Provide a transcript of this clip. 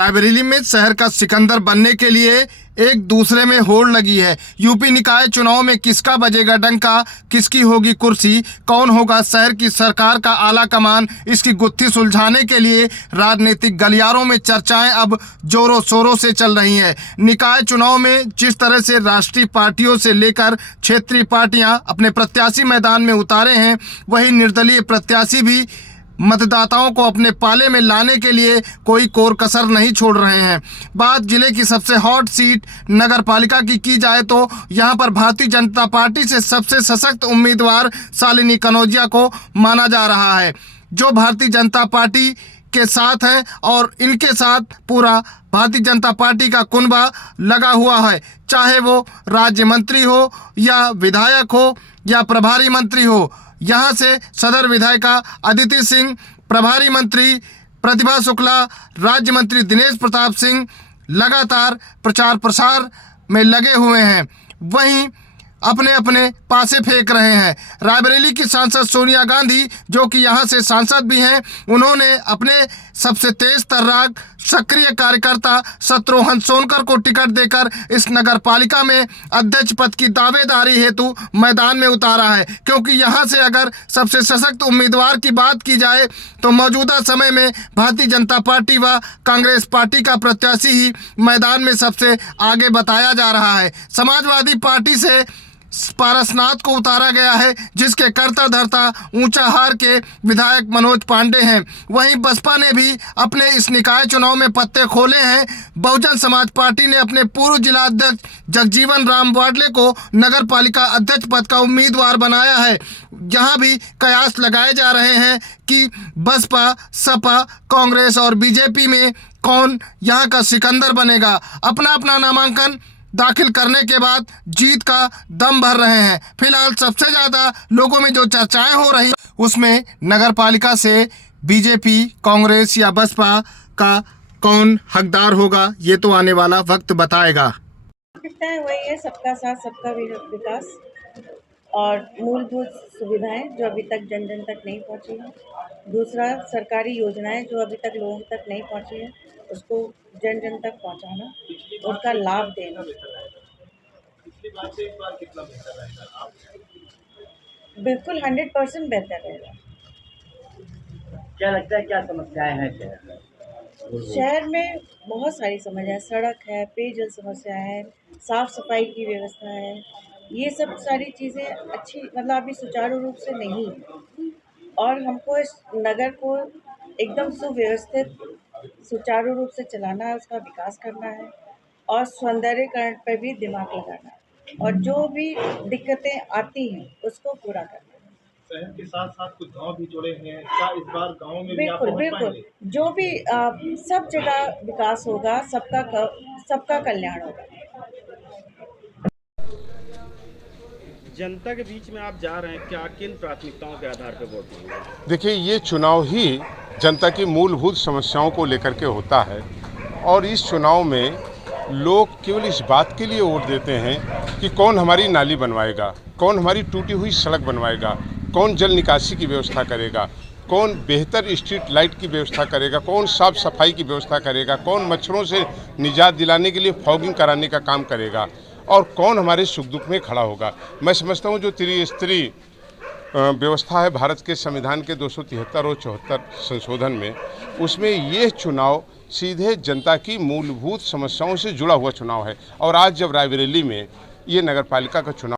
रायबरेली में शहर का सिकंदर बनने के लिए एक दूसरे में होड़ लगी है। यूपी निकाय चुनाव में किसका बजेगा डंका, किसकी होगी कुर्सी, कौन होगा शहर की सरकार का आला कमान, इसकी गुत्थी सुलझाने के लिए राजनीतिक गलियारों में चर्चाएं अब जोरों शोरों से चल रही हैं। निकाय चुनाव में जिस तरह से राष्ट्रीय पार्टियों से लेकर क्षेत्रीय पार्टियां अपने प्रत्याशी मैदान में उतारे हैं, वही निर्दलीय प्रत्याशी भी मतदाताओं को अपने पाले में लाने के लिए कोई कोर कसर नहीं छोड़ रहे हैं। बात जिले की सबसे हॉट सीट नगर पालिका की जाए तो यहां पर भारतीय जनता पार्टी से सबसे सशक्त उम्मीदवार शालिनी कनौजिया को माना जा रहा है, जो भारतीय जनता पार्टी के साथ है और इनके साथ पूरा भारतीय जनता पार्टी का कुनबा लगा हुआ है, चाहे वो राज्य मंत्री हो या विधायक हो या प्रभारी मंत्री हो। यहां से सदर विधायिका अदिति सिंह, प्रभारी मंत्री प्रतिभा शुक्ला, राज्य मंत्री दिनेश प्रताप सिंह लगातार प्रचार प्रसार में लगे हुए हैं, वहीं अपने अपने पासे फेंक रहे हैं। रायबरेली की सांसद सोनिया गांधी, जो कि यहां से सांसद भी हैं, उन्होंने अपने सबसे तेज तर्राक सक्रिय कार्यकर्ता शत्रुघ्न सोनकर को टिकट देकर इस नगर पालिका में अध्यक्ष पद की दावेदारी हेतु मैदान में उतारा है, क्योंकि यहां से अगर सबसे सशक्त उम्मीदवार की बात की जाए तो मौजूदा समय में भारतीय जनता पार्टी व कांग्रेस पार्टी का प्रत्याशी ही मैदान में सबसे आगे बताया जा रहा है। समाजवादी पार्टी से पारसनाथ को उतारा गया है, जिसके कर्ता धर्ता ऊंचाहार के विधायक मनोज पांडे हैं। वहीं बसपा ने भी अपने इस निकाय चुनाव में पत्ते खोले हैं। बहुजन समाज पार्टी ने अपने पूर्व जिला अध्यक्ष जगजीवन राम वाडले को नगर पालिका अध्यक्ष पद का उम्मीदवार बनाया है। यहाँ भी कयास लगाए जा रहे हैं कि बसपा, सपा, कांग्रेस और बीजेपी में कौन यहाँ का सिकंदर बनेगा। अपना अपना नामांकन दाखिल करने के बाद जीत का दम भर रहे हैं। फिलहाल सबसे ज़्यादा लोगों में जो चर्चाएं हो रही उसमें नगर पालिका से बीजेपी, कांग्रेस या बसपा का कौन हकदार होगा, ये तो आने वाला वक्त बताएगा। वही है, सबका साथ सबका विकास और मूलभूत सुविधाएं जो अभी तक जन जन तक नहीं पहुंची हैं। दूसरा, सरकारी योजनाएं जो अभी तक लोगों तक नहीं पहुंची हैं, उसको जन जन तक पहुंचाना, उसका लाभ देना। बिल्कुल 100% बेहतर रहेगा। क्या लगता है, क्या समस्याएं हैं शहर में? बहुत सारी समस्याएं, सड़क है, पेयजल समस्या है, साफ सफाई की व्यवस्था है, ये सब सारी चीज़ें अच्छी मतलब अभी सुचारू रूप से नहीं है। और हमको इस नगर को एकदम सुव्यवस्थित सुचारू रूप से चलाना है, उसका विकास करना है और सौंदर्यीकरण पर भी दिमाग लगाना है, और जो भी दिक्कतें आती हैं उसको पूरा करना है। शहर के साथ साथ कुछ गांव भी जुड़े हैं, क्या इस बार गांव में भी आप बिल्कुल पहुंच बिल्कुल, पाएंगे? जो भी सब जगह विकास होगा, सबका कल्याण होगा। जनता के बीच में आप जा रहे हैं, क्या किन प्राथमिकताओं के आधार पर वोट देंगे? देखिए, ये चुनाव ही जनता की मूलभूत समस्याओं को लेकर के होता है और इस चुनाव में लोग केवल इस बात के लिए वोट देते हैं कि कौन हमारी नाली बनवाएगा, कौन हमारी टूटी हुई सड़क बनवाएगा, कौन जल निकासी की व्यवस्था करेगा, कौन बेहतर स्ट्रीट लाइट की व्यवस्था करेगा, कौन साफ सफाई की व्यवस्था करेगा, कौन मच्छरों से निजात दिलाने के लिए फॉगिंग कराने का काम करेगा और कौन हमारे सुख दुख में खड़ा होगा। मैं समझता हूँ जो त्रिस्तरीय व्यवस्था है भारत के संविधान के 273 और 74 संशोधन में, उसमें ये चुनाव सीधे जनता की मूलभूत समस्याओं से जुड़ा हुआ चुनाव है। और आज जब रायबरेली में ये नगर पालिका का चुनाव